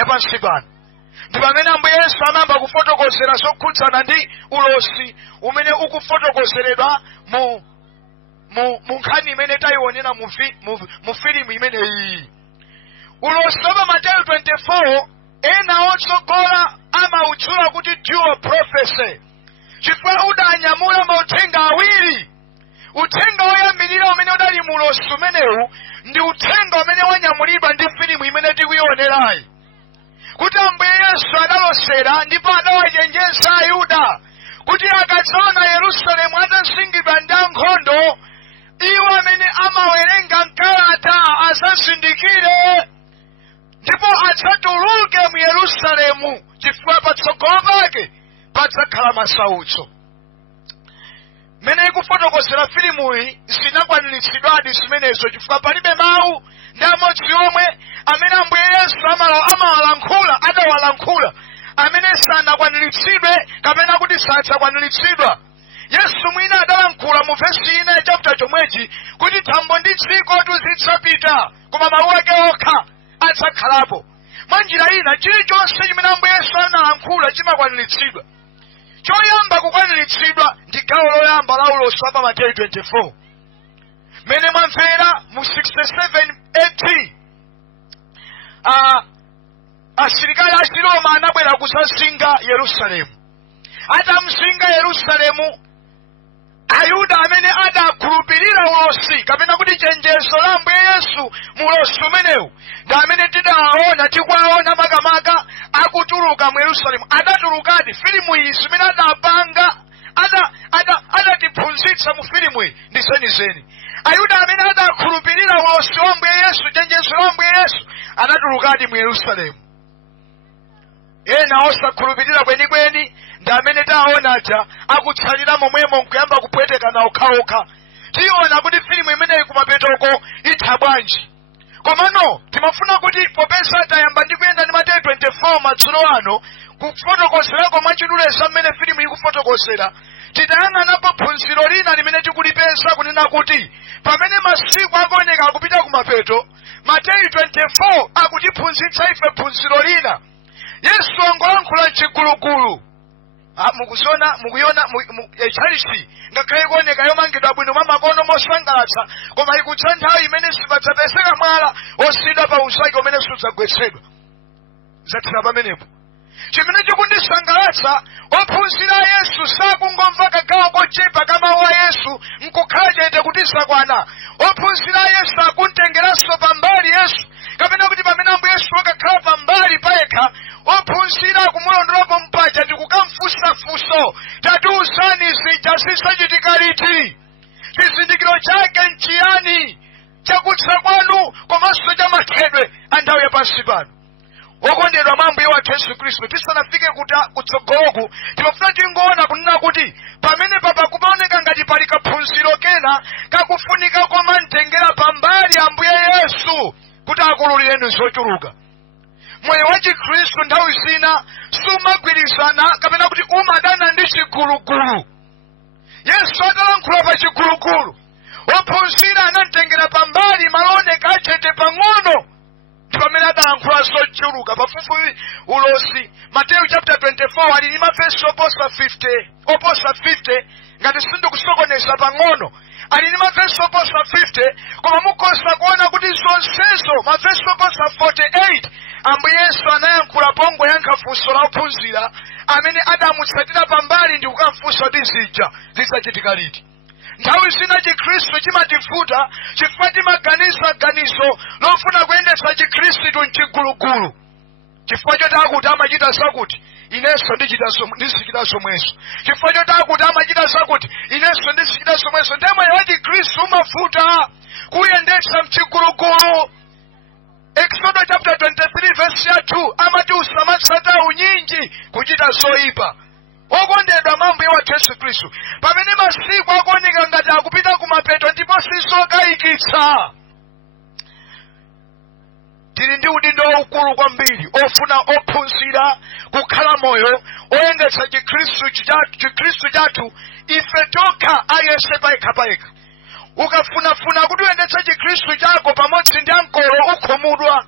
yapansi pano. Ndipo amene Ambuye Yesu amamba kufotokozera zokhudzana ndi ulosi umene ukufotokozeredwa mu nkhani imene tayionera mu filimu imene iyi. Ulosi wa Mateyu 24 ena otsogola amautchula kuti dual prophecy, chifukwa udanyamula mauthenga awiri. Uthenga woyambirira umene udali mu ulosi umenewu ndi uthenga umene wanyamulidwa ndi filimu imene tikuyionerayi, kuti Ambuye Yesu adalosera ndipo adawachenjeza Ayuda kuti akadzaona Yerusalemu atasungidwa ndi ankhondo, iwo amene amawerenga mkalata asazindikire ndipo adzatuluke mu Yerusalemu, chifukwa patsogolo pake padzakhala masautso. Mene ikufotokozera filimuyi zinakwaniritsidwadi zimenezo, chifukwa palibe mawu ndi amodzi omwe amene Ambuye Yesu amawalankhula adawalankhula amene sanakwaniritsidwe kapena kuti sadzakwaniritsidwa. Yesu mwina adalankhula mu vesi ina ya chapter chomwechi kuti thambo ndi dziko zidzapita koma mawu ake okha adzakhalapo. Mwa njira ina chilichonse chimene Ambuye Yesu analankhula chimakwaniritsidwa. Choyamba kukwaniritsidwa ndi gawo loyamba la ulosi wa Mateyu 24 mene mwamvera mu 67 AD asilikali a Chiroma anabwera kuzazinga Yerusalemu. Atamzinga Yerusalemu, Ayuda amene adakhulupirira ulosi kapena kuti chenjezo la Ambuye Yesu mu ulosi umenewu ndi amene tikwaona makamaka akutuluka mu Yerusalemu. Adatulukadi filimu iyi zimene adapanga adatiphunzitsa mu filimu iyi ndi zenizeni. Ayuda amene adakhulupirira ulosi wa Ambuye Yesu, chenjezo la Ambuye Yesu, adatulukadi mu Yerusalemu. Ena osakhulupirira kwenikweni ndi amene taonaja akutsalira momwemo nkuyamba kupwetekana okhaokha. Tiona kuti filimu imeneyi kumapetoko itha bwanji. Komano timafuna kuti popeza tayamba ndi kuyenda ndi Mateyu 24 madzulo ano kufotokozerako mwachiduleza mmene filimu ikufotokozera, titayang'anapo phunziro lina limene tikulipeza kunena kuti pamene masiku akuoneka akupita kumapeto, Mateyu 24 akutiphunzitsa ife phunziro lina. Yesu angolankhula mchigulugulu. Mukuyona echalisi ngakhale kuoneka yomangidwa bwino mamakono mosangalatsa, koma ikutsa nthawi imene sipadzapezeka mwala osida pa usake umene sudzagwetsedwa. Zathira pamenepo. Chimene chikundisangalatsa, ophunzira Yesu sakungomva kagawo kochepa ka mawu a Yesu nkukhala chete kuti sakwana. Ophunzira Yesu akuntengeranso pambali Yesu, kapena kuti pamene Ambuye Yesu akakhala pambali payekha, ophunzira kumulondolapo mpacha ndi kukamfunsafunso, tatiwuzani zija zisachitika liti, chizindikiro chake nchiyani, chakutsa kwanu komanso cha mathedwe a nthawi yapansi pano. Wokondedwa mwa Ambuye wathu Yesu Khristu, tisanafike kutsogoloku timafuna tingoona kunena kuti pamene papa kumaoneka ngati pali kaphunziro kena kakufunika koma mtengera pambali Ambuye Yesu kuti akululireni zochuluka. Moyo wa Chikhristu nthawi zina sumagwirizana kapena kuti umadana ndi chigulugulu. Yesu atalankhula pa chigulugulu, ophunzira anamtengera pambali maloneka achete pang'ono pamene adalankhula zochuluka. Pafupi ulosi Mateyu chapter 24 ali ndi mavesi oposa 50 ngati sindikusokoneza pang'ono, ali ndi mavesi oposa 50, koma mukhoza kuona kuti zonsezo mavesi oposa 48 Ambuye Yesu anayankhula pongoyankha funso la ophunzira amene adamutsatira pambali ndi kukamfunsa kuti zija zisachitika liti. Nthawi zina Chikhristu chimativuta chifukwa timaganiza ganizo lofuna kuyendetsa Chikhristu mchigulugulu. Chifukwa choti akuti amachita zakuti, inenso ndizichita zomwezo. Chifukwa choti akuti amachita zakuti, inenso ndizichita zomwezo. Ndiye moyo wa Chikhristu umavuta kuyendetsa mchigulugulu. Exodus chapter 23 verse 2 amati usamatsata unyinji kuchita zoyipa. Okondedwa mwa Ambuye wathu Yesu Khristu, pamene masiku akuoneka ngati akupita kumapeto ndipo sizokayikitsa, tili ndi udindo waukulu kwambiri ofuna ophunzira kukhala moyo oyendetsa Chikhristu chathu ife tokha aliyense payekha. Ukafunafuna kuti uyendetse Chikhristu chako pamodzi ndi ankolo ukhumudwa,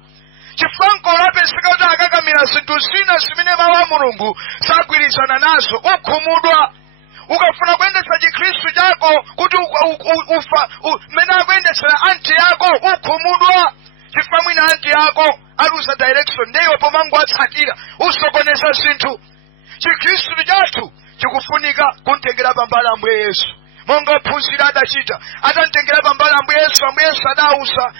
chifukwa ankolo apezeka kuti zinthu zina zimene mawu a Mulungu sagwirizana nazo ukhumudwa. Ukafuna kuyendetsa chikhristu chako kuti ufa mmene akuyendetsera anti yako ukhumudwa. Chifukwa mwina anti yako aluza direction ndiyo pomango atsatira usokoneza zinthu. Chikhristu chathu chikufunika kuntengera pambali Ambuye Yesu. Monga ophunzira adachita atantengera pambali Ambuye Yesu. Ambuye Yesu adausa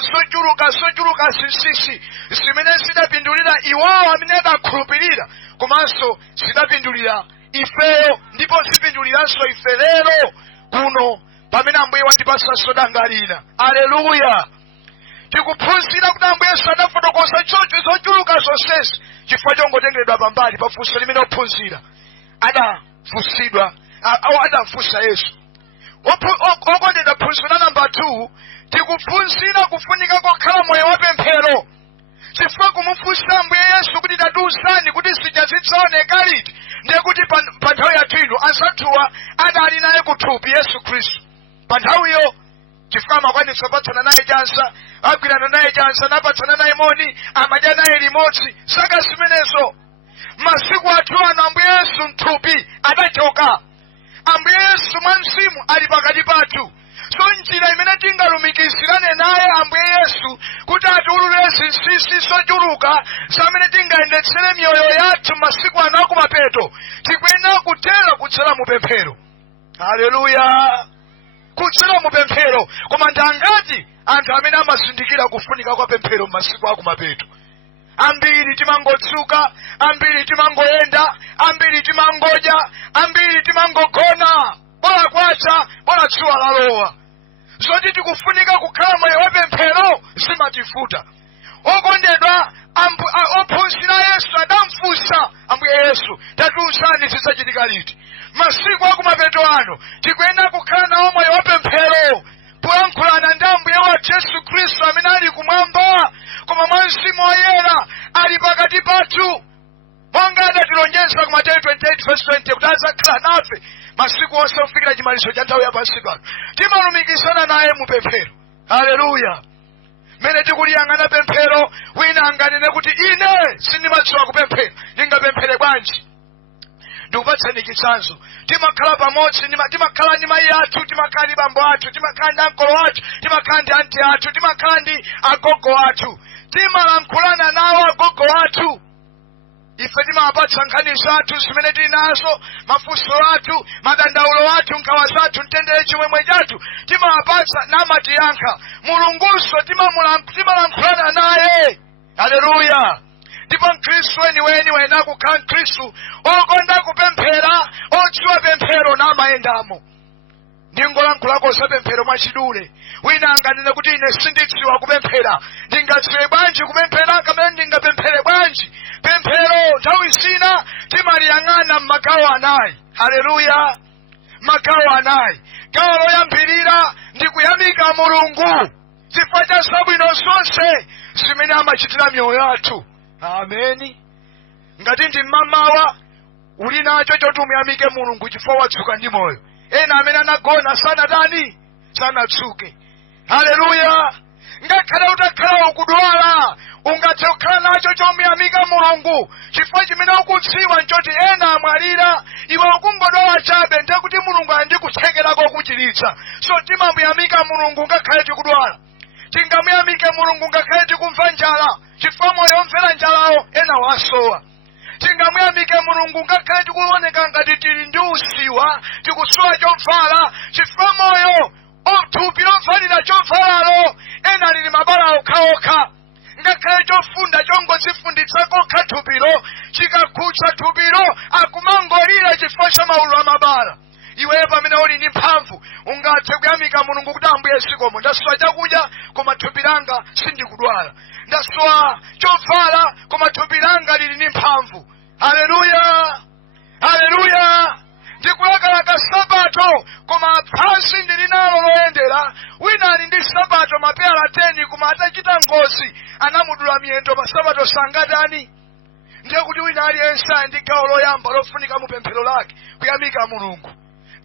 zochuluka sisisi zimene zidapindulira iwawo amene adakhulupirira komanso zidapindulira ifeyo ndipo zipinduliranso ife lero kuno pamene Ambuye watipasa danga lina. Aleluya. Tikuphunzira kuti Ambuye Yesu adafotokoza zochuluka zonsezi chifukwa chongotengeredwa pambali pafunso limene ophunzira adafunsidwa adafunsa Yesu. Okondedwa phunziro la namba 2, tikuphunzira kufunika kokhala moyo wapemphero. Chifukwa kumufunsa Ambuye Yesu kuti tatiuzani kuti zija zidzaoneka liti ndiye kuti pa nthawi yathu ino anzathuwa adali naye kuthupi Yesu Khristu. Pa nthawiyo chifukwa amakwanitsa patsana naye chansa, agwirana naye chansa, napatsana naye moni, amadya naye limodzi. Saka zimenezo masiku athu ano Ambuye Yesu mthupi adachoka. Ambuye Yesu mwa mzimu ali pakati pathu. So njira imene tingalumikizirane naye Ambuye Yesu kuti atiulule zinsinsi zochuluka zamene tingayendetsere miyoyo yathu masiku ano akumapeto tikuyenera kutera kudzera mu pemphero. Haleluya. Kudzera mu pemphero. Koma ndangati anthu amene amazindikira kufunika kwa pemphero masiku akumapeto. Ambiri timangotsuka, ambiri timangoyenda, ambiri timangodya, ambiri timangogona. Bora kwacha, bora dzuwa lalowa. Zoti tikufunika kukhala moyo wapemphero zimatifuta. Okondedwa ophunzira Yesu adamfunsa Ambuye Yesu tatiuzani zidzachitika liti. Masiku akumapeto ano tikuyenera kukhala nawo moyo wapemphero poyankhulana ndi Ambuye wathu Yesu Khristu amene ali kumwamba koma mwa Mzimu Woyera ali pakati pathu. Monga adatilonjeza ku Mateyu 28:20 kuti adzakhala nafe masiku onse kufikira chimalizo cha nthawi yapansi pano. Timalumikizana naye mu pemphero. Haleluya. Mene tikuliyang'ana pemphero wina anganene kuti ine sindimadziwa kupemphera ndingapemphere bwanji. Ndikupatsani chitsanzo. Timakhala pamodzi, timakhala ndi mayi athu, timakhala ndi bambo athu, timakhala ndi ankolo athu, timakhala ndi anti athu, timakhala ndi agogo athu. Timalankhulana nawo agogo athu. Ife timawapatsa nkhani zathu zimene tili nazo, mafunso athu, madandaulo athu, nkhawa zathu, mtendere chimwemwe chathu. Timawapatsa namatiyankha. Mulungunso timalankhulana naye. Haleluya. Ndipo Mkhristu weniweni wena kukhala Mkhristu okonda kupemphera, odziwa pemphero namayendamo. Ndingolankhulako za pemphero mwachidule. Wina anganene kuti ine sindidziwa kupemphera. Ndingadziwe bwanji kupemphera kamene ndingapemphere bwanji? Pemphero nthawi zina timaliyang'ana m'magawo anayi. Haleluya. Magawo anayi. Gawo loyambirira ndi kuyamika Mulungu chifukwa cha zabwino zonse zimene amachitira miyoyo yathu. Ameni. Ngati ndi mmamawa uli nacho choti umuyamike Mulungu chifukwa wadzuka ndi moyo. Ena amene anagona sanatani sanatsuke. Haleluya. Ngakhale utakhala ukudwala ungathe kukhala nacho chomuyamika Mulungu chifukwa chimene ukudziwa nchoti ena amwalira iwe ukungodwala chabe ndiye kuti Mulungu andikutsekerako kuchiritsa. So timamuyamika Mulungu ngakhale tikudwala. Tingamuyamike Mulungu ngakhale tikumva njala chifukwa moyo omvera njalawo ena wasowa. Tingamuyamike Mulungu ngakhale tikuoneka ngati tili ndi usiwa tikusowa chovala chifukwa moyo thupi lovalira chovalalo ena lili mabala okhaokha. Ngakhale chofunda chongodzifunditsa kokha thupilo chikakhutsa thupilo akumangolira chifukwa cha maulu amabala. Iwe pamene uli ndi mphamvu ungathe kuyamika Mulungu kuti Ambuye zikomo ndasowa chakudya koma thupi langa sindikudwala. Ndasowa chovala koma thupi langa lili ndi mphamvu. Haleluya. Haleluya. Ndikulakalaka sabato koma phasi ndili nalo loyendera. Wina ali ndi sabato mapera 10 koma atachita ngozi anamudula miyendo masabato sangatani. Ndiye kuti wina aliyense ndi gawo loyamba lofunika mu pemphero lake kuyamika Mulungu.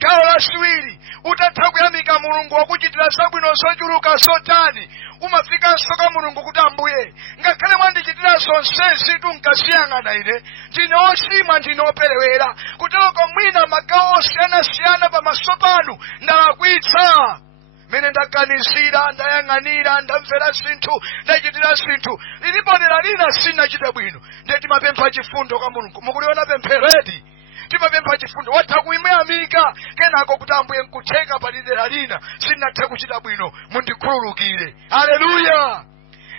gawo lachiwiri utatha kuyamika mulungu wakuchitira zabwino zochuluka zotani umafikanso kwa mulungu kuti ambuye ngakhale mwandichitira zonsezi nkasiyang'ana ine ndine ochimwa ndine operewera kuteroko mwina magawo osiyanasiyana pamaso panu ndalakwitsa mene ndaganizira ndayang'anira ndamvera zinthu ndachitira zinthu lilipo dera lina sinachita bwino ndiye timapempha chifundo kwa mulungu mukuliona pempheredi timapempha chifundo watha kuyamika kenako kuti ambuye nkutheka pa dera lina sinathe kuchita bwino mundikhululukire. Haleluya.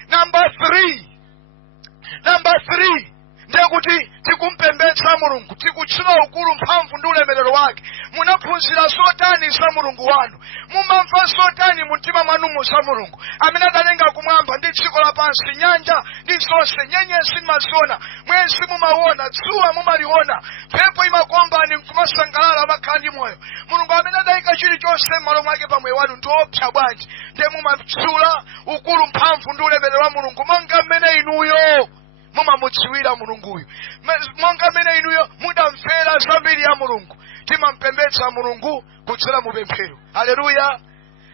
Number 3 ndiye kuti tikumpembedza mulungu tikutchula ukulu mphamvu ndi ulemerero wake. Munaphunzira zotani za mulungu wanu? Mumamva zotani mumtima mwanumu za mulungu amene adalenga kumwamba ndi dziko lapansi, nyanja ndi zonse, nyenyezi mumaziona, mwezi mumaona, dzuwa mumaliona, mphepo imakombani nkumasangalala makhala ndi moyo. Mulungu amene adayika chilichonse m'malo mwake pa moyo wanu ndi opsa bwanji? Ndiye mumatchula ukulu mphamvu ndi ulemerero wa mulungu monga mmene inuyo mumamudziwira mulunguyu, monga mmene inuyo mudamvera zambiri ya mulungu. Timampembedza mulungu kudzera mu pemphero. Haleluya.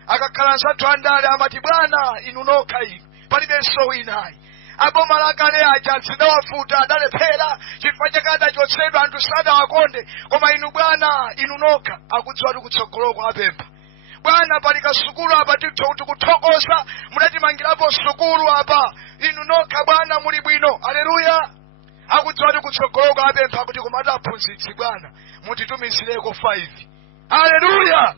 Akakhala nzathu andale amati Bwana inu nokha inu palibenso winayi. Aboma lakale aja zidawafuta adalephera chifukwa chake adachotsedwa anthu sadawakonde, koma inu Bwana inu nokha akudziwa tikutsogoloko apempha. Bwana pali kasukulu apa tikuthokoza munatimangirapo sukulu apa inu nokha Bwana muli bwino. Haleluya. Akudziwa tikutsogoloko apempha kuti komata aphunzitsi Bwana mutitumizireko 5. Haleluya.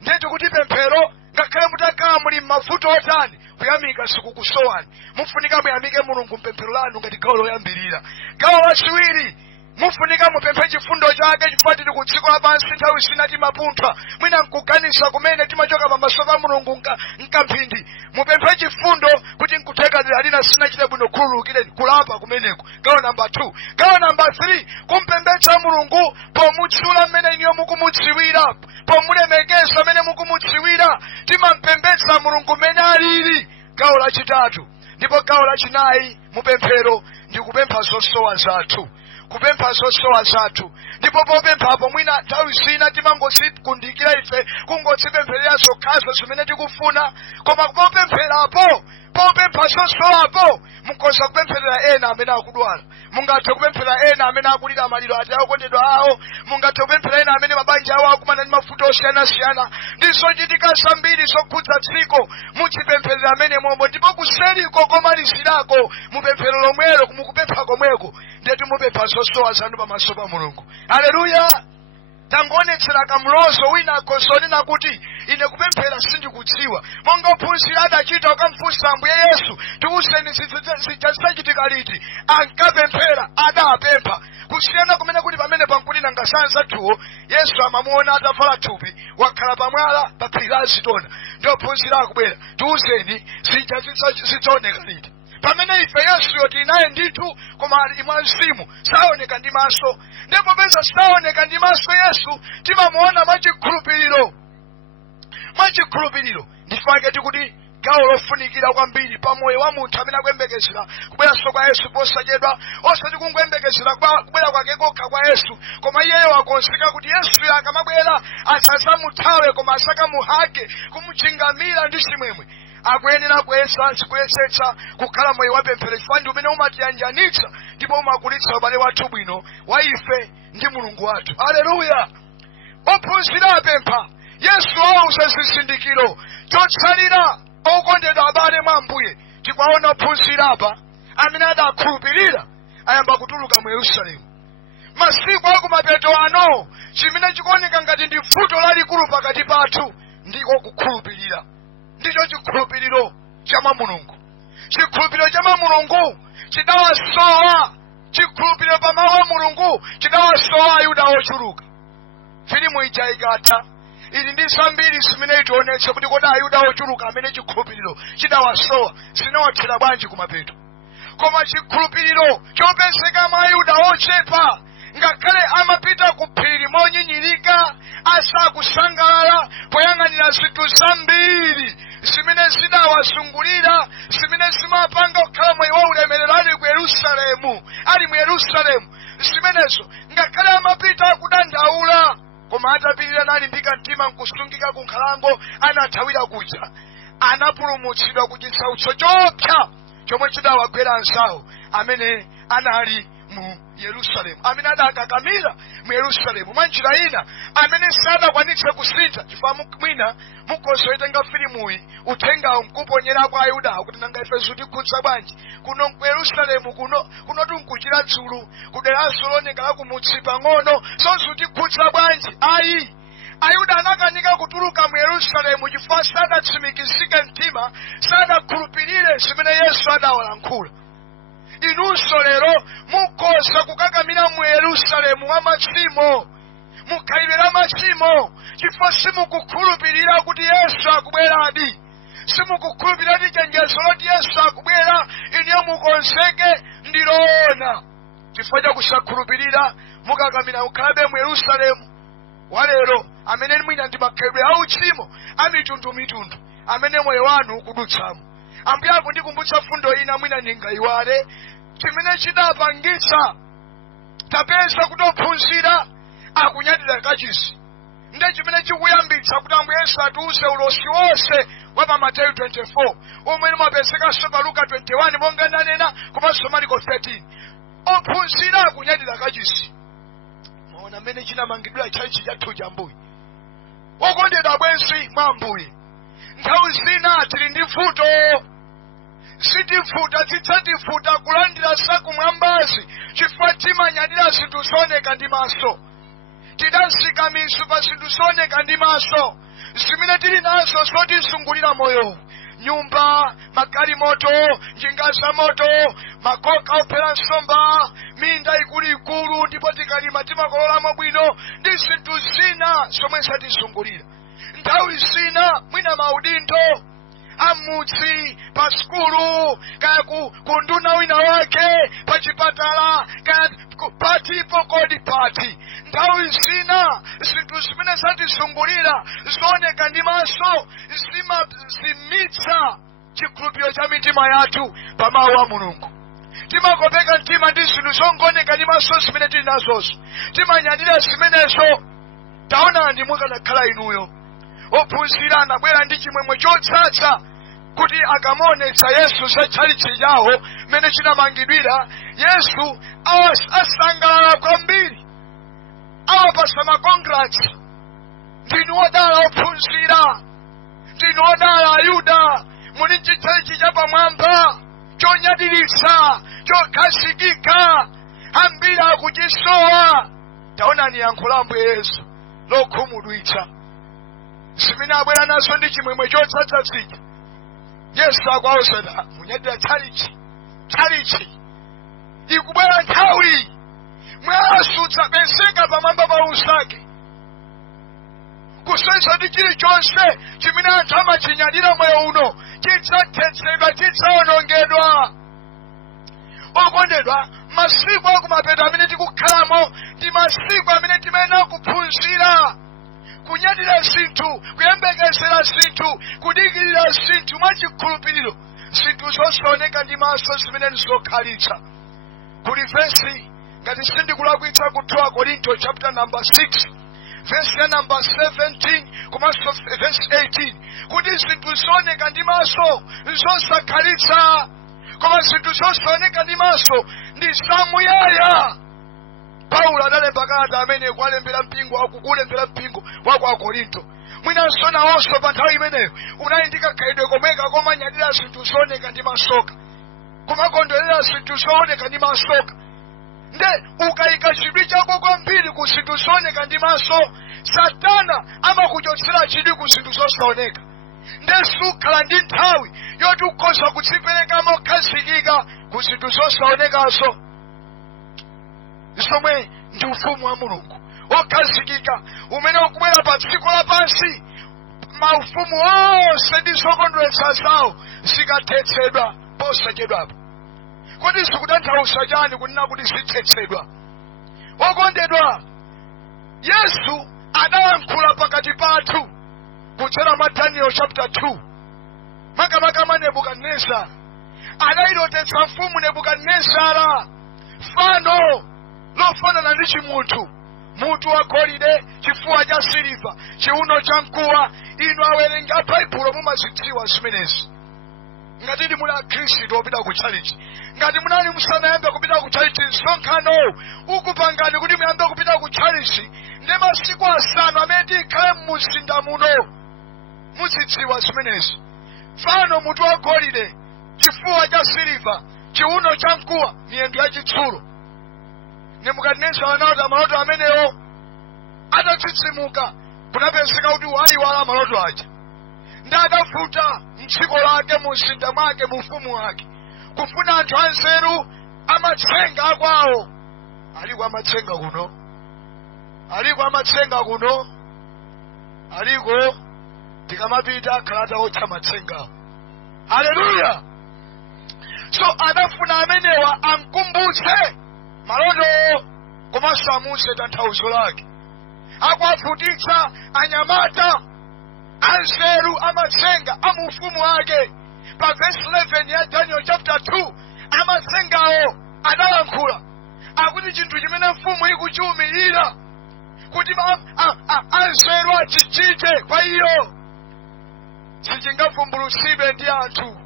Ndiye kuti pemphero ngakhale mutakhala muli m'mavuto otani kuyamika sikukusowani, mufunika muyamike mulungu mpemphero lanu ngati gawo loyambirira. Gawo lachiwiri mufunika mupemphe chifundo chake chifukwa tili ku dziko lapansi nthawi zina timapunthwa mwina nkuganiza kumene timachoka pamaso pa mulungu nkamphindi. Mupemphe chifundo kuti nkutheka dera lina sinachite bwino khululukireni kulapa kumeneko. Gawo number 2. Gawo number 3 kumpembedza mulungu pomutchula mmene iniyo mukumudziwira, pomulemekeza mmene mukumudziwira. Timampembedza mulungu mmene alili. Gawo lachitatu ndipo gawo lachinayi mupemphero ndi kupempha zosowa zathu. Kupempha zosowa zathu ndipo popemphapo mwina nthawi zina timangozikundikira ife kungodzipempherera zokhazo zimene tikufuna, koma popempherapo popempha zosowapo mungoza kupempherera ena amene akudwala, mungathe kupemphera ena amene akulira maliro ati akondedwa awo, mungathe kupemphera ena amene mabanja awo akumana ndi mavuto osiyanasiyana. Ndizochitika zambiri zokhudza dziko muchipempherera amene momwe ndipo kuseriko komalizirako mupemphero lomwelo kumukupempha komweko ndiye timupempha zosowa zanu pamaso pa mulungu. Haleluya. Tangonetsera kamlozo wina akosonena kuti ine kupemphera sindikudziwa, monga ophunzira adachita ukamfunsa Ambuye Yesu tiwuzeni zichachitika liti, ankapemphera adapempha. Kusiyana kumene kuti pamene pankulina ngasanza tuwo Yesu amamuona atavala thupi wakhala pamwala pa phiri la Zitona, ndio ophunzira akubwera tiwuzeni zichaoneka liti. Pamene ife Yesu yoti naye ndithu koma imwa mzimu saoneka ndi maso, ndipo peza saoneka ndi maso Yesu timamuona mwachikhulupiriro. Mwachikhulupiriro ndifake tikuti gawo lofunikira kwambiri pa moyo wa munthu amene akuyembekezera kubweranso kwa Yesu posachedwa, osati kunguyembekezera kubwera kwake kokha kwa Yesu, koma iyeyo akonseka kuti Yesu akamabwera asasamuthawe koma asakamuhage kumuchingamira ndi chimwemwe. Akuyenera kuyesetsa kukhala moyo wa pemphero chifukwa ndi umene umatiyanjanitsa ndipo umakulitsa ubale wathu bwino wa ife ndi mulungu wathu. Haleluya. Ophunzira apempha Yesu awauza zizindikiro chotsalira okondedwa abale mwa Ambuye. Tikwaona ophunzira apa amene adakhulupirira ayamba kutuluka mu Yerusalemu. Masiku akumapeto ano chimene chikuoneka ngati ndi vuto lalikulu pakati pathu ndiko kukhulupirira. Ndicho chikhulupiriro cha mulungu. Chikhulupiriro cha mulungu chidawasowa. Chikhulupiriro pa mawu a mulungu chidawasowa Ayuda ochuluka. Filimu ija ikatha ili ndi zambiri zimene tionetse kuti kodi Ayuda ochuluka amene chikhulupiriro chidawasowa zinawathera bwanji kumapeto. Koma chikhulupiriro chopezeka mwa Ayuda ochepa ngakhale amapita ku phiri monyinyirika asakusangalala poyang'anira zinthu zambiri zimene zidawazungulira, zimene zimapanga kukhala moyo wa ulemerero ali ku Yerusalemu, ali mu Yerusalemu. Zimenezo ngakhale amapita kudandaula koma atapirira nalimbika mtima nkusungika ku nkhalango anathawira kuja anapulumutsidwa ku chisautso chopsa chomwe chidawagwera anzawo amene anali mu Yerusalemu, amene adakakamira mu Yerusalemu. Mwanjira ina amene sadakwanitse kusintha chifukwa mwina mukhoza kutenga filimuyi uthengawo nkuponyera kwa Ayuda kuti nanga ife tikhudza bwanji kuno ku Yerusalemu kuno tunkuchira tsulu kuderanso loneka la kumutsi pang'ono so tikhudza bwanji. Ayi, Ayuda anakanika kutuluka mu Yerusalemu chifukwa sadatsimikizike mtima, sadakhulupirire zimene Yesu adawalankhula. Inunso lero mukhoza kukakamira mu Yerusalemu wa machimo, mukhalira machimo chifukwa simukukhulupirira kuti Yesu akubweradi, simukukhulupirira kuti chenjezo loti Yesu akubwera iniyo mukonzeke ndiloona. Chifukwa cha kusakhulupirira mukakamira kukhalabe mu Yerusalemu walero amene mwina ndi makhalidwe a uchimo a mitundumitundu amene moyo wanu ukudutsamo. Ambuye akundikumbutsa fundo ina mwina ndingayiwale chimene chidapangitsa tapeza kutophunzira akunyadira kachisi. Nde chimene chikuyambitsa kuti Ambuye Yesu atiuze ulosi wonse wa pa Mateyu 24 umene mwapezekanso pa Luka 21 monga ndanena komanso Marko 13. Ophunzira akunyadira kachisi. Mwaona mmene chinamangidwira chalichi chathu cha Ambuye. Okondedwa abwenzi mwa Ambuye, nthawi zina tili ndi vuto, sitivuta tidzativuta kulandira zakumwambazi chifukwa timanyadira zinthu zooneka ndi maso, tidazika mizu pa zinthu zooneka ndi maso zimene tili nazo zotisungulira moyo: nyumba, magalimoto, njinga za moto, makoka ophera nsomba, minda ikuluikulu ndipo tikalima timakololamo bwino ndi zinthu zina zomwe zatisungulira. Nthawi zina mwina maudindo amutsi pa skulu kaya ku nduna wina wake pa chipatala kaya patipo kodi pati. Nthawi zina zinthu zimene zatisungulira zooneka ndi maso zimazimitsa chikhulupiriro cha mitima yathu pa mawu a Mulungu. Timakopeka mtima ndi zinthu zongooneka ndi maso zimene tili nazozo, timanyadira zimenezo. Taonani mukanakhala inuyo ophunzira anabwera ndi chimwemwe chotsatsa kuti akamuonetsa Yesu za chalichi yawo mene chinamangidwira. Yesu asangalala kwambiri, awapasa makongrats. Ndinu odala ophunzira, ndinu odala Ayuda, muli chalichi cha pamwamba chonyadiritsa chokhazikika, ambiri akuchisowa. Taonani yankho la Ambuye Yesu lokhumudwitsa zimene abwera nazo ndi chimwemwe chotsatsa zija. Yesu akuwawuza munyadira chalichi ikubwera nthawi mwasutsa peseka pamwamba pa unzake kusesa ndi chilichonse chimene anthu amachinyadira moyo uno chidzathetsedwa, chidzawonongedwa. Okondedwa, masiku akumapeto amene tikukhalamo ndi masiku amene timayenera kuphunzira kunyadira zinthu, kuyembekezera zinthu, kudikirira zinthu mwachikhulupiriro, zinthu zosaoneka ndi maso zimene ndizokhalitsa. Kuli vesi ngati sindikulakwitsa ku 2 Korinto chapter number 6 verse ya number 17 komanso verse 18 kuti zinthu zooneka ndi maso zosakhalitsa, koma zinthu zosaoneka ndi maso ndi zamuyaya. Paulo adalemba kalata amene kwalembera mpingo wakukulembera mpingo wa ku Korinto. Mwinanso nawonso pa nthawi imeneyo unayindika khalidwe komweka komanyadira zinthu zooneka ndi masoka, kumakondwerera zinthu zooneka ndi masoka. Nde ukayika chidwi chako kwambiri ku zinthu zooneka ndi maso, Satana amakuchotsera chidwi ku zinthu zosaoneka. Nde sukhala ndi nthawi yoti ukhoza kudzipereka mokhazikika ku zinthu zosaonekazo zomwe ndi ufumu wa Mulungu okhazikika umene ukubwera pa dziko lapansi. Maufumu onse ndi zokondweretsa zawo zikathetsedwa posachedwapo. Kodi zikutanthauza chani kunena kuti zithetsedwa? Okondedwa, Yesu adayankhula pakati pathu kudzera mwa Daniel chapter 2. Makamaka Nebukadnezara adayilotetsa mfumu Nebukadnezara fano lofanana ndi chimunthu mutu wa golide, chifuwa cha siliva, chiuno cha mkuwa. Inu awerenga Baibulo mumazidziwa zimenezi. Ngati muli Akhristu opita ku church, ngati munali musanayambe kupita ku church, msonkhano ukupangani kuti muyambe kupita ku church, ndi masiku asanu amene tikhale mmuzinda muno, muzidziwa zimenezi. Fano mutu wa golide, chifuwa cha siliva, chiuno cha mkuwa, miyendo ya chitsulo. Nebukadineza anaona maloto amenewo adatsitsimuka, kunapezeka kuti wayiwala maloto aja. Ndadafuta mdziko lake, muzinda mwake, mufumu wake, kufuna anthu anzeru amatsenga akwawo. Aliko amatsenga kuno, aliko amatsenga kuno, aliko tikamapita khalata otcha matsengawo. Haleluya! So adafuna amenewa amkumbutse maloto komanso amutse tanthauzo lake. Akwafutitsa anyamata anzeru amatsenga amufumu wake. Pa verse 11 ya Daniel chapter 2, amatsengawo adalankhula akuti chinthu chimene mfumu ikuchiwumilira kuti anzeru achichite kwa iyo sichingavumbulutsidwe ndi anthu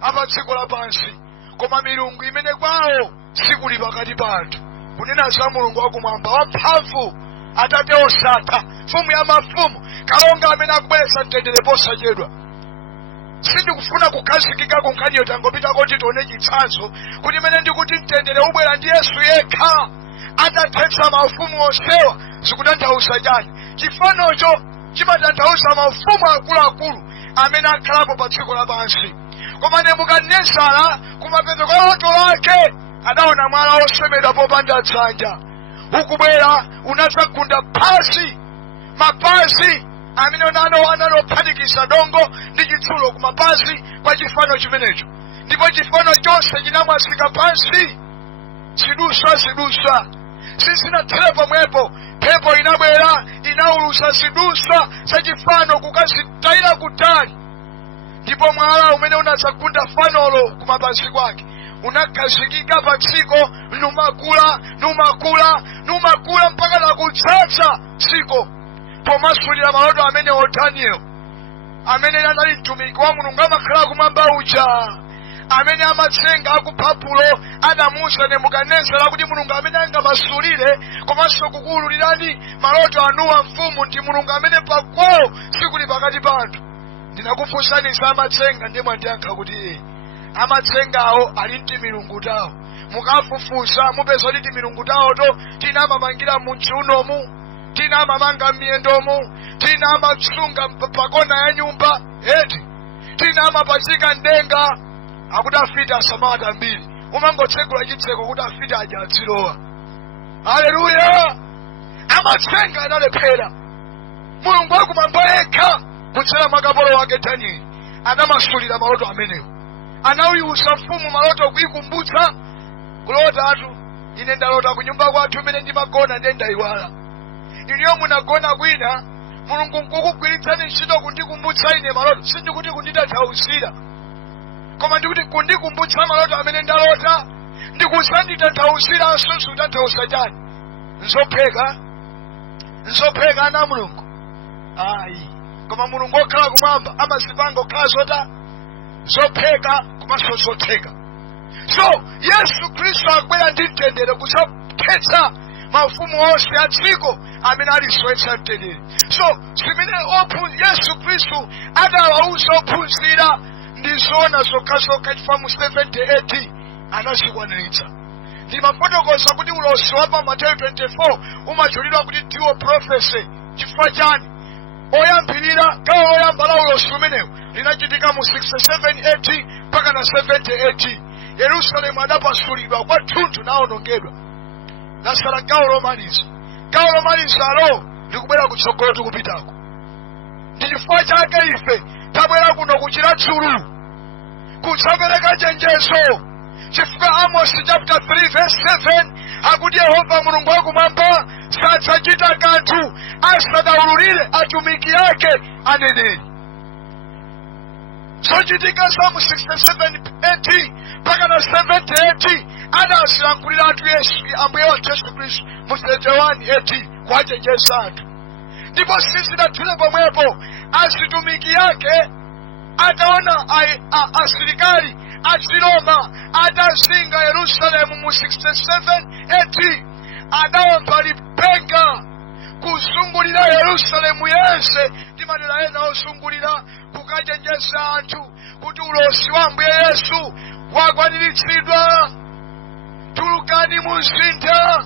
apa dziko lapansi, koma milungu imene kwawo sikuli pakati pa anthu. Kunena za Mulungu wakumwamba wamphamvu, Atate osatha, mfumu ya mafumu, kalonga amene akubweretsa mtendere posachedwa. Sindikufuna kukhazikika kunkhaniyo tangopita kuti tione chitsanzo kuti imene ndikuti mtendere ubwera ndi Yesu yekha atathetsa maufumu onsewa. Zikutanthauza chani? Chifanocho chimatanthauza maufumu akuluakulu amene akhalapo pa dziko lapansi. Koma Nebukadinezara kumapeto kwa loto lake adaona mwala osemedwa popanda dzanja ukubwera unadzagunda phasi, mapazi amene analophatikiza dongo ndi chitsulo kumapazi kwa chifano chimenecho, ndipo chifano chonse chinamwazika pansi. Ziduswa sizinathera pomwepo, mphepo inabwera inaulusa ziduswa za chifano kukazitayira kutali, ndipo mwala umene unadzagunda fanolo kumapazi kwake unakhazikika pa dziko, numakula mpaka nakudzadza dziko. Pomasulira maloto amene Daniel, amene anali mtumiki wa Mulungu amakhala kumwamba uja, amene amatsenga aku Babulo, adamuwuza Nebukadinezara kuti Mulungu amene angamasulire komanso kukuwululirani maloto anuwa mfumu ndi Mulungu amene pakwawo sikuli pakati pa anthu. Ndinakufunsani za amatsenga ndi mwandiyankha kuti amatsengawo ali ndi milungu tawo. Mukafufuza mupeza kuti milungu tawoto tina amamangira munchunomu, tina amamanga miyendomu, tina amatsunga pakona ya nyumba, tina amapachika ndenga akuti afita asamata mbiri. Umangotsegula chitseko kuti afita aja adzilowa. Haleluya! Amatsenga analephera. Mulungu wakumwamba yekha kudzera makapolo wake Daniel anamasulira maloto amenewo. Anawiuza mfumu maloto kuikumbutsa kulota atu, ine ndalota kunyumba kwathu imene ndimagona ndiye ndayiwala. Iniyo munagona kwina, Mulungu nkukugwiritsani ntchito kundikumbutsa ine maloto. Sindikuti kunditanthauzira, koma ndikuti kundikumbutsa maloto amene ndalota. Ndikusanditanthauzira asonso kutanthauza chani? Nzopheka ana Mulungu. Ayi, koma Mulungu okhala kumwamba amazipanga okhala zota zopheka komanso zotheka. So Yesu Khristu akubwera ndi mtendere kuzathetsa maufumu onse a dziko amene alisowetsa mtendere. So zimene Yesu Khristu adawauza ophunzira ndi zoona zokhazokha chifukwa mu 70 anazikwaniritsa. Ndimafotokoza kuti ulosi wa pa Mateyu 24 umachulidwa kuti ndiwo prophecy. Chifukwa chani? Oyambirira gawo oyamba la ulosi umenewu linachitika mu 67 AD mpaka na 70 AD. Yerusalemu adapasulidwa kwathunthu nawonongedwa. Lasala gawo lomaliza. Gawo lomaliza alo likubwera kutsogolo tikupitako. Ndi chifukwa chake ife tabwera kuno kuchilatsulu kudzapereka chenjezo. Chifukwa Amos chapter 3 verse 7 akuti Yehova Mulungu wakumwamba sadzachita kanthu asadawululire atumiki ake aneneri. Zochitika Psalm 67:80 mpaka na 70:80 adasilankulira anthu Yesu ambuye wathu Yesu Khristu mu 31:80 kwachenjeza anthu. Ndipo sisi natule pomwepo asitumiki yake ataona asilikali achiroma adazinga Yerusalemu mu 67:80 adawampa lipenga kusungulira Yerusalemu yense ndi madera ena osungulira kukachenjeza anthu kuti ulosi wa ambuye Yesu wakwaniritsidwa. Tulukani mu mzinda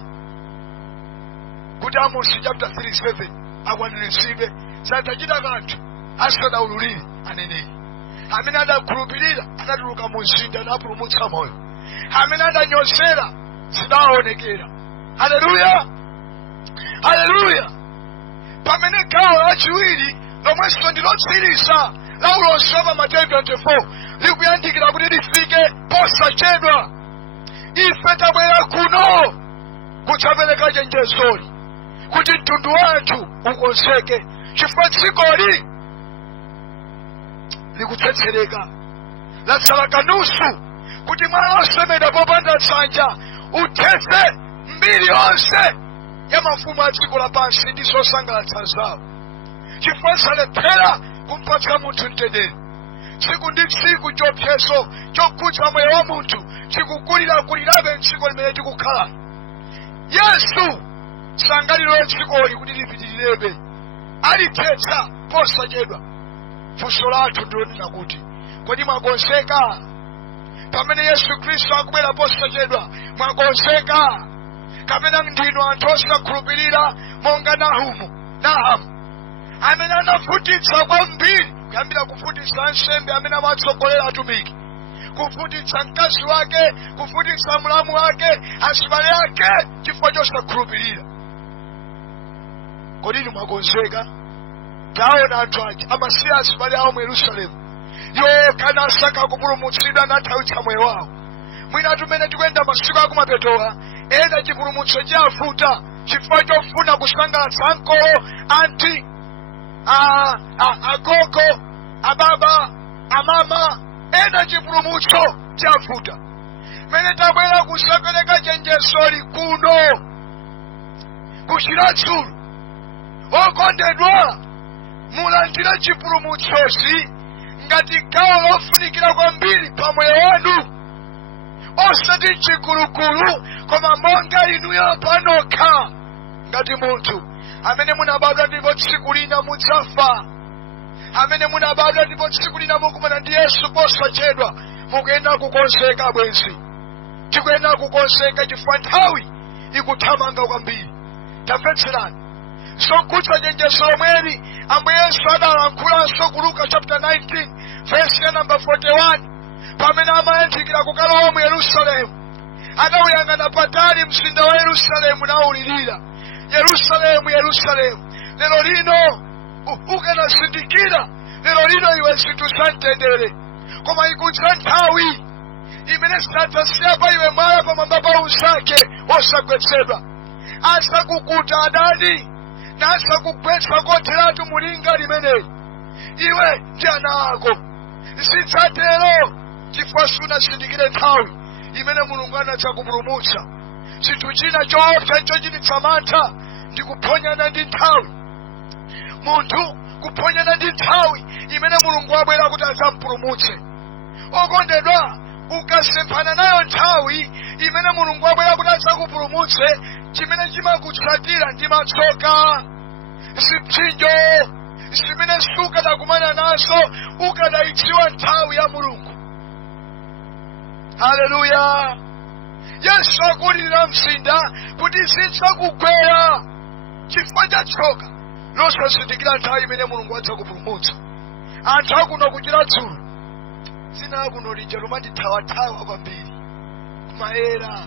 kuti Amosi chapter 3:7 akwaniritsidwe. Satachita kanthu asanaululire aneneri. Amene adakhulupirira anatuluka mu mzinda napulumutsa moyo. Amene adanyozera zidaonekera. Haleluya, haleluya. Pamene gawo lachiwiri lomwenso ndilotsiriza la ulosi wa Mateyu 24 likuyandikira kuti lifike posachedwa. Ife tabwera kuno kudzapereka chenjezoli kuti mtundu wathu ukonzeke, chifukwa dzikoli likutsetsereka. Latsala kanusu kuti mwala osemedwa popanda dzanja uthetse mbiri yonse ya mafumu a dziko lapansi ndi zosangalatsa zawo, chifukwa salephera kumpatsa munthu mtendere. Tsiku ndi tsiku chiopsezo chokhudza moyo wa munthu chikukulirakulirabe m'dziko limene tikukhala. Yesu sangalilole dzikoli kuti lipitirirabe, alithetsa posachedwa. Funso lathu ndilonena kuti kodi mwakonzeka? Pamene Yesu Khristu akubwera posachedwa mwakonzeka? Kapena ndinu anthu osakhulupirira monga Nahamu amene anavutitsa kwambiri, kuyambira kuvutitsa ansembe amene amatsogolera atumiki, kuvutitsa mkazi wake, kuvutitsa mlamu wake, asibale ake, chifukwa chosakhulupirira. Kodi inu mwakonzeka? Taona anthu aja amasiya asibale awo mu Yerusalemu yokha asaka kupulumutsidwa nathawitsa moyo wawo. Mwina tumene tikuyenda masiku akumapetowa ena chipulumutso chavuta chifukwa chofuna kusangalatsa ankolo, anti, agogo, ababa, amama, ena chipulumutso chavuta. Mene tabwera kusapereka chenjezoli kuno kuchilatsulu. Okondedwa, mulandira chipulumutsosi ngati gawo lofunikira kwambiri pa moyo wanu, osati chikulukulu koma monga inuyo panokha ngati munthu amene munabadwa ndipo tsiku lina mudzafa, amene munabadwa ndipo tsiku lina mukumana ndi Yesu posachedwa. Mukuyenda kukonzeka bwenzi, tikuyenda kukonzeka chifukwa nthawi ikuthamanga kwambiri. Tamvetserani zokhudza chenjezo lomweli ambuye Yesu adalankhulaso ku Luka chapter 19 verse ya number 41 pamene amayandikira kukalowa mu Yerusalemu. Adawuyang'ana patali mzinda wa Yerusalemu nawulirira, Yerusalemu, Yerusalemu, lero lino ukanazindikira, lero lino iwe zinthu zamtendere, koma ikudza nthawi imene sidzasiya pa iwe mwala pamwamba pa unzake wosagwetsedwa. Asakukuta adani nasakugwetsa kotheratu mulinga limeneli iwe ndi ana ako. Zidzatero chifukwa sunazindikire nthawi imene Mulungu anadzakupulumutsa. Chinthu china choopsa chochititsa mantha ndi kuphonyana ndi nthawi. Munthu kuphonyana ndi nthawi imene Mulungu wabwera kuti adzampulumutse. Okondedwa, ukasemphana nayo nthawi imene Mulungu wabwera kuti adzakupulumutse, chimene chimakutsatira ndi matsoka, zipsinjo zimene sukadakumana nazo ukadayidziwa nthawi ya Mulungu. Haleluya. Yesu akulirira mzinda kuti zidzakugwera chifukwa cha tsoka losazindikira nthawi imene Mulungu adzakupulumutsa. Anthu akuno kuchira dzulo dzina akuno lija lomandithawathawa kwambiri kumayera.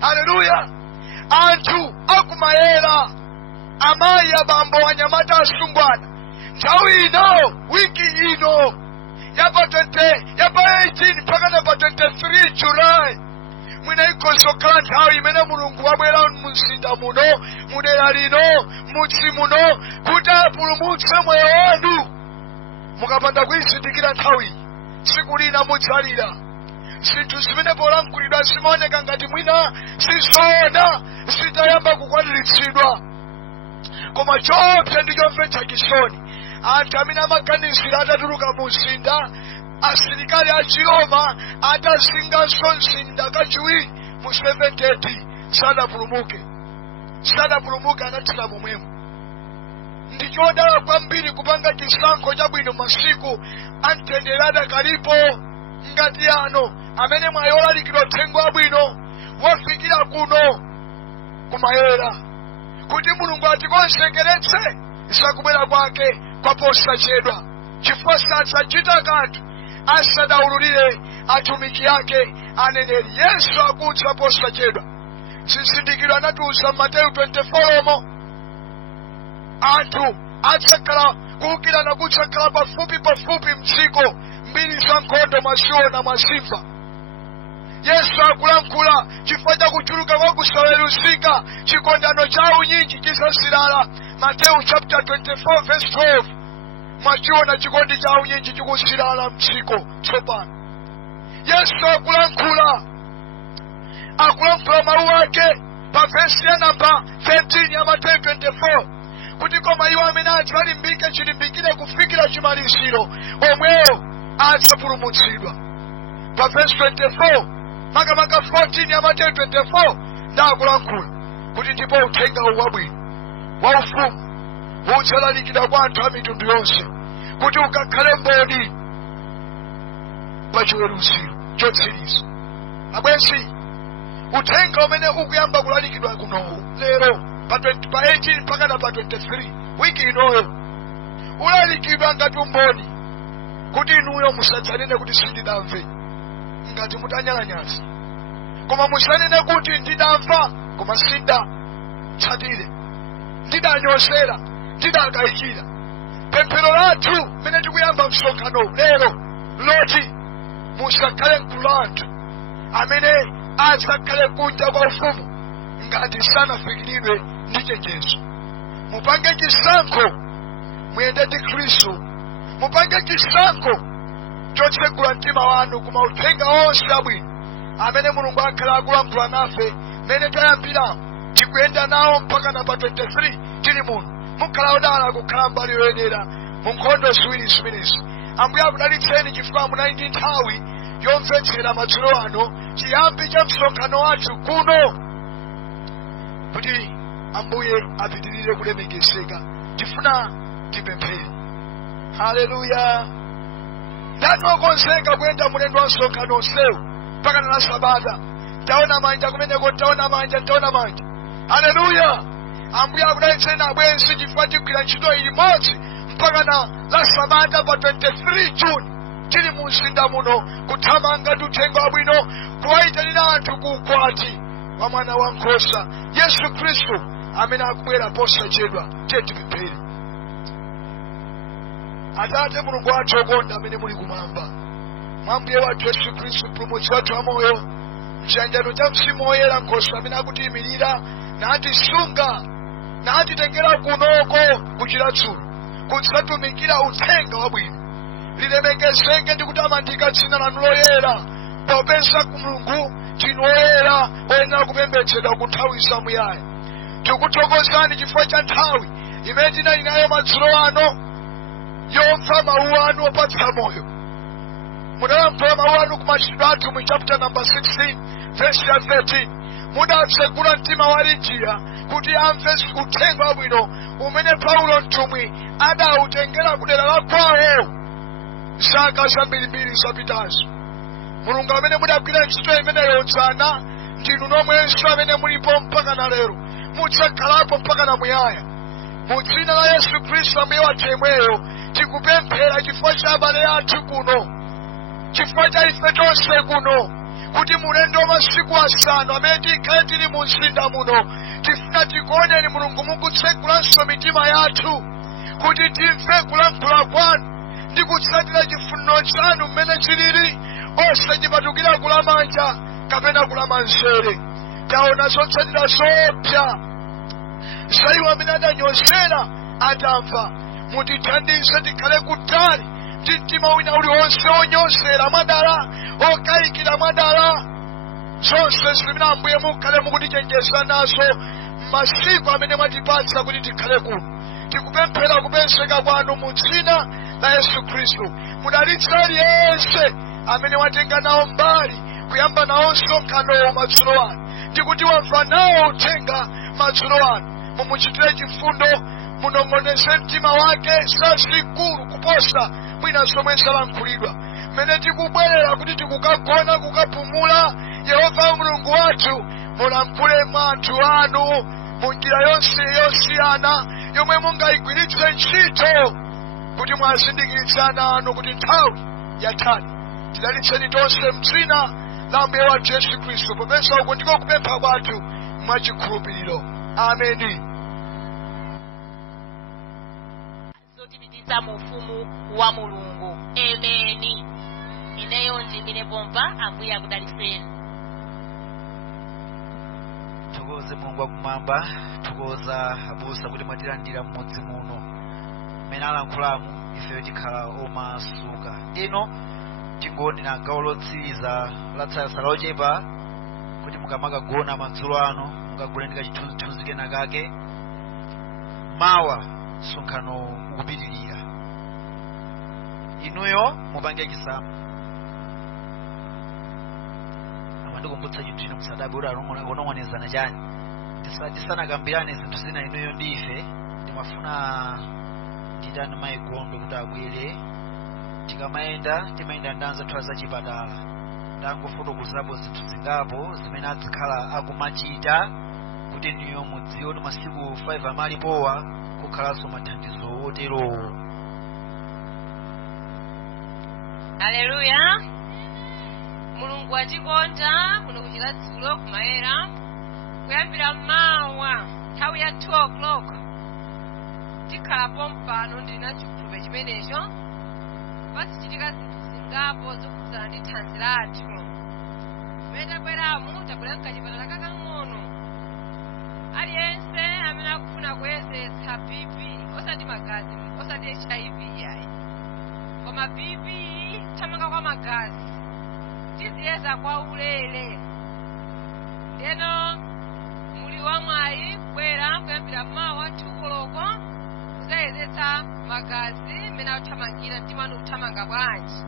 Haleluya. Anthu akumayera, amayi, abambo, anyamata, asungwana, nthawi ino, wiki ino yapa 18 mpaka na pa 23 Julai mwina ikhozokhala nthawi imene Mulungu wabwera mu mzinda muno, mudera lino, mudzi muno kuti apulumutse moyo wanu. Mukapanda kuyizindikira nthawi tsiku lina mudzalira. Zinthu zimene polankhulidwa zimaoneka ngati mwina sizoona, zitayamba kukwaniritsidwa. Koma choopsa ndi chomvetsa chisoni, anthu amene amaganizira atatuluka mu mzinda, asilikali a Chiroma atazinganso mzinda kachiwiri mu 730 sanapulumuke, anathira momwemo. Ndi chodala kwambiri kupanga chisankho chabwino masiku amtendere adakalipo ngati ano, amene mwayolalikidwa uthenga wabwino wofikira kuno kumayera, kuti Mulungu atikonzekeretse zakubwera kwake kwaposachedwa, chifukwa sadzachita kanthu asadaululire atumiki ake aneneri. Yesu akudza posachedwa. Zizindikiro anatiuza Mateyu 24 omwe anthu adzakhala kuwukirana kudzakhala pafupi mdziko, mbiri za nkhondo mwaziona mwazimva. Yesu akulankhula chifukwa cha kuchuluka kwa kusaweruzika, chikondano cha unyinji chizasilala. Mateyu chapter 24 verse 12. Mwachiona chikondi cha unyinji chikusilala mdziko tsopano. Yesu akulankhula mawu ake pa verse ya namba 13 ya Mateyu 24, kuti koma iwo amene adzalimbike chilimbikire kufikira chimaliziro, omwewo adzapulumutsidwa. Pa verse 24 makamaka 14 ya Mateyu 24 ndakulankhula kuti ndipo uthenga wabwino wa ufumu udzalalikidwa kwa anthu a mitundu yonse, kuti ukakhale mboni pa chiweruziro chotsiriza. Abwenzi, uthenga umene ukuyamba kulalikidwa kuno lero pa 18 mpaka na pa 23 wiki inoyo ulalikidwa ngati umboni, kuti inuyo musadzanene kuti sindidamve ngati mutanyalanyaza, koma musanene kuti ndidamva koma sindatsatire, ndidanyozera, ndidakayikira. Pemphero lathu mene tikuyamba msonkhano lero loti musakhale mgulu la anthu amene adzakhale kunja kwa ufumu ngati sanafikiridwe ndi chenjezo. Mupange chisankho muyende ndi Khristu, mupange chisankho chotsegula mtima wanu kuma uthenga onse abwino amene Mulungu akhala akulankhula nafe, mene tayambira tikuyenda nawo mpaka na pa 23 tili muno. Mukhala odala kukhala mbali yoyenera mu nkhondo ziwiri zimenezi. Ambuye akudalitseni chifukwa munali ndi nthawi yomvetsera madzulo ano chiyambi cha msonkhano wathu kuno, kuti Ambuye apitirire kulemekezeka. Tifuna tipemphere. Haleluya. Ndatokonzeka kuyenda mulendo wa msonkhano onsewu mpaka na Sabata. Taona manja kumeneko, taona manja. Haleluya. Ambuye akudalitseni abwenzi chifukwa tigwira ntchito ili modzi mpaka na la Sabata pa 23 Juni tili mu mzinda muno kuthamanga ndi uthenga wabwino, kuwayitanira anthu ku ukwati wa mwana wankhosa Yesu Khristu amene akubwera posachedwa. Tiye tipemphere. Atate Mulungu wathu okonda amene muli kumwamba, mwa Mbuye wathu Yesu Khristu mpulumutsi wathu wamoyo, mchiyanjano cha Mzimu Woyera nkhosa amene akutiyimirira natisunga natitengera kunoko kuchilatsulo kudzatumikira uthenga wabwino. Lilemekezeke ndi kutamandika dzina lanu loyera, popeza ku Mulungu ndinu woyera oyenera kupembedzedwa ku nthawi zamuyaya. Tikuthokozani chifukwa cha nthawi imene tinali nayo madzulo ano yomva mawu anu opatsa moyo. Mudalankhula mawu anu ku machitidwe athu mu chapter number 16 verse 13. Mudatsegula mtima wa Lidia kuti amve uthenga wabwino umene Paulo mtumwi adawutengera kudera la kwawo zaka zambirimbiri zapitazo. Mulungu amene mudagwira ntchito imene yodzana, ndinu nomwenso amene mulipo mpaka na lero, mudzakhalapo mpaka na muyaya. Mu dzina la Yesu Khristu ambuye wathu yemweyo tikupemphera chifukwa cha abale athu kuno, chifukwa cha ife tonse kuno, kuti mulendo masiku asanu amene tikhale tili mu mzinda muno tifuna tikuoneni Mulungu mukutsegulanso mitima yathu kuti timve kulankhula kwanu ndi kutsatira chifuniro chanu mmene chilili, osachipatukira kulamanja kapena kulamanzere. Taona zotsatira zopsa za iwo amene adanyozera atamva. Mutithandize tikhale kutali mtima wina uliwonse onyozera mwadala okayikira mwadala zonse zimene Ambuye mukhale mukutichenjeza nazo masiku amene mwatipatsa kuti tikhale kuno. Tikupemphera kupezeka kwanu mu dzina la Yesu Khristu. Mudalitse aliyense amene watenga nawo mbali kuyamba nawo msonkhano madzulo ano ndikuti wamva nawo uthenga madzulo ano. Mumuchitire chifundo, munong'oneze mtima wake zazikulu kuposa mwina zomwe zalankhulidwa. Mmene tikubwerera kuti tikukagona kukapumula, Yehova Mulungu wathu mulankhule mwa anthu anu mu njira yonse yosiyana yomwe mungayigwiritse ntchito kuti mwazindikiritsa ana anu kuti nthawi yathani. Tidalitseni tonse m'dzina la Ambuye wathu Yesu Khristu, popeza uku ndiko kupempha kwathu mwachikhulupiriro. Ameni. Zotipititsa mu ufumu wa Mulungu. Ameni. Ineyo ndimine pompa. Ambuye akudalitseni. Tukoze Mulungu wakumwamba, tukoza abusa kuti mwatilandira mmodzi muno mmene alankhulamu ife tikhala omasuka. Ino tingoni na gawo lotsiriza latsala lochepa kuti mukamakagona madzulo ano mukagone ndi kachithunzithunzi kena kake. Mawa msonkhano ukupitirira. Inuyo mupange chisamu. Ndikumbutsa chinthu chino musadabe uri anong'onezana chani. Tisanakambirane zinthu zina inuyo ndi ife ndimafuna nditani mayigondo kuti abwere. Timayenda ndanza thwa za chipatala. Ndangofotokozapo zinthu zingapo zimene azikhala akumachita kuti inuyo mudziwe kuti masiku 5 amalipowa kukhalanso mathandizo oterowo. Haleluya. Mulungu atikonda kuno kuchira dzulo kumayera kuyambira mawa nthawi ya 2 o'clock tikhalapo mpano ndina chikhulupiriro chimenecho pazichitika zinthu zingapo zokhudzana ndi thanzi lathu. Mmene tabweramu tabwera mkachipatala kakang'ono. Aliyense amene akufuna kuyezetsa BP osati magazi osati HIV yayi koma BP thamanga kwa magazi tiziyeza kwa ulere. Ndeno muli wa mwayi kubwera kuyambira mawa 2 koloko kuzayezetsa magazi mmene athamangira mtima wanu uthamanga bwanji.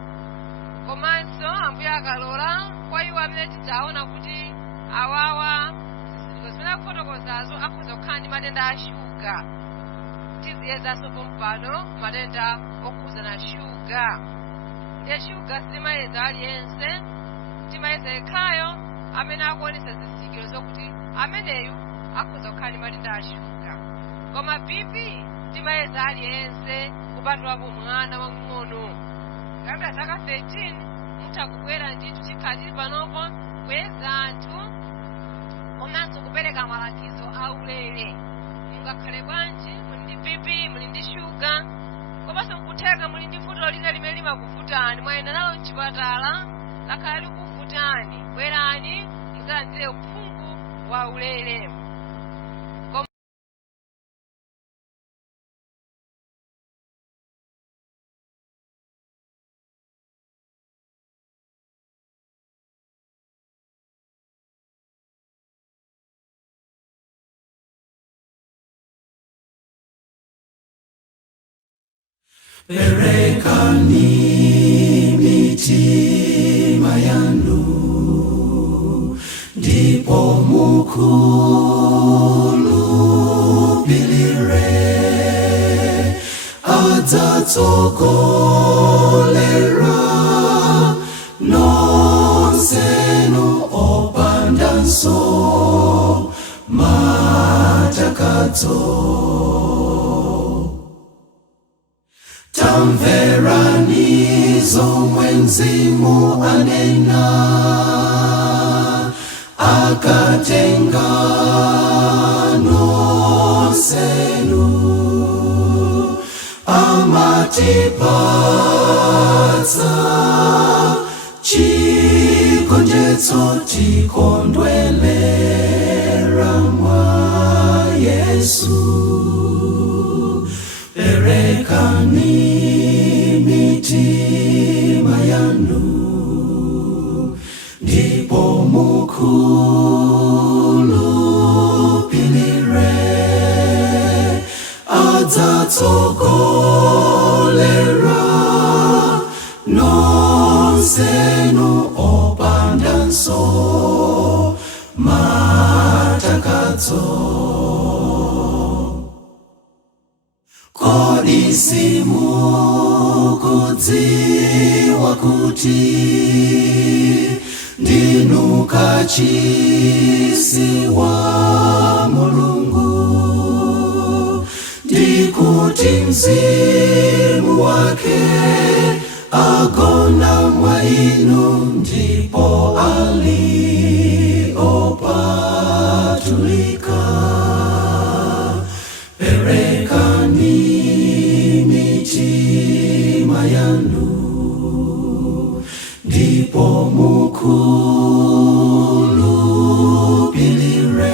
Komanso Ambuye akalola kwa iwo amene tidzaona kuti awawa zinthu zimene akufotokozazo akhoza kukhala ndi matenda a shuga. Tiziyezanso pompano matenda okhudzana shuga. Ndiye shuga simayeza aliyense, timayeza yekhayo amene akuonesa zizindikiro zokuti ameneyu akhoza kukhala ndi matenda a shuga. Koma BP timayeza aliyense kupatulapo mwana wang'ono. Kuyambira zaka 13 mutha kubwera ndithu tikhala tili panopo kuyeza anthu komanso kupereka malangizo aulere. Mungakhale bwanji muli ndi BP muli ndi shuga komanso nkutheka muli ndi vuto lina limene limakuvutani mwayenda nalo mchipatala lakhala likuvutani, bwerani muzalandire uphungu wa ulere. Perekani mitima yanu ndipo mukhulupirire adzatsogolera nonsenu opandanso matakadzo. Tamverani zomwe Mzimu anena akatenga nonsenu amatipatsa chigonjetso tikondwelera mwa Yesu. Perekani miti adzatsogolera nonsenu opandanso matakadzo. Kodi simukudziwa kuti ndinu kachisi wa Mulungu, ndikuti mzimu wake agona mwa inu, ndipo aliopatulika. Perekani mitima yanu, ndipo mukhulupirire.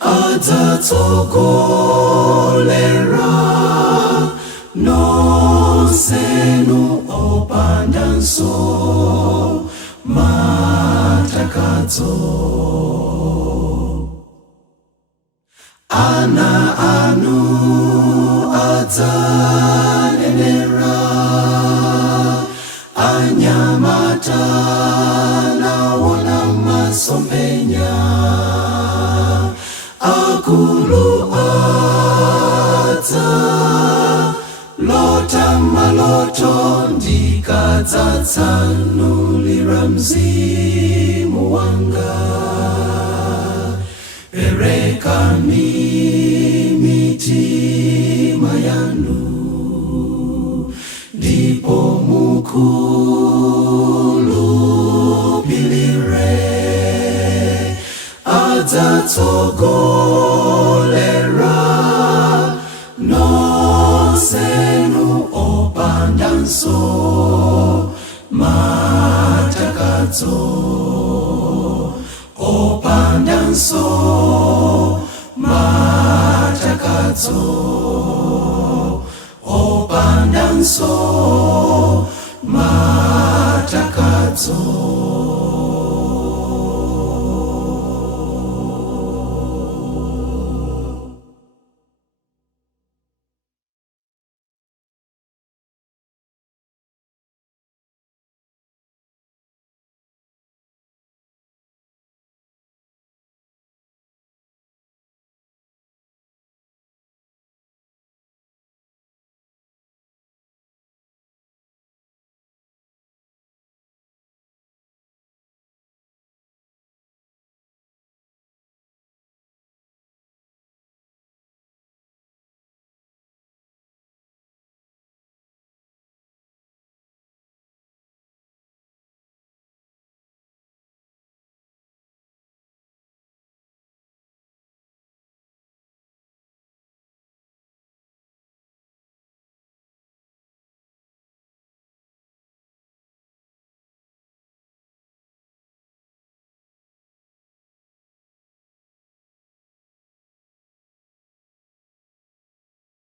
Adzatsogolera nonsenu opandanso matakadzo. Ana anu adzanenera, anyamata nawona masomphenya, akulu adza lota maloto, ndikadzatsanulira mzimu wanga. Perekani mitima yanu, ndipo mukhulupirire. Adzatsogolera nonsenu opandanso matakadzo. Opandanso matakadzo. Opandanso matakadzo.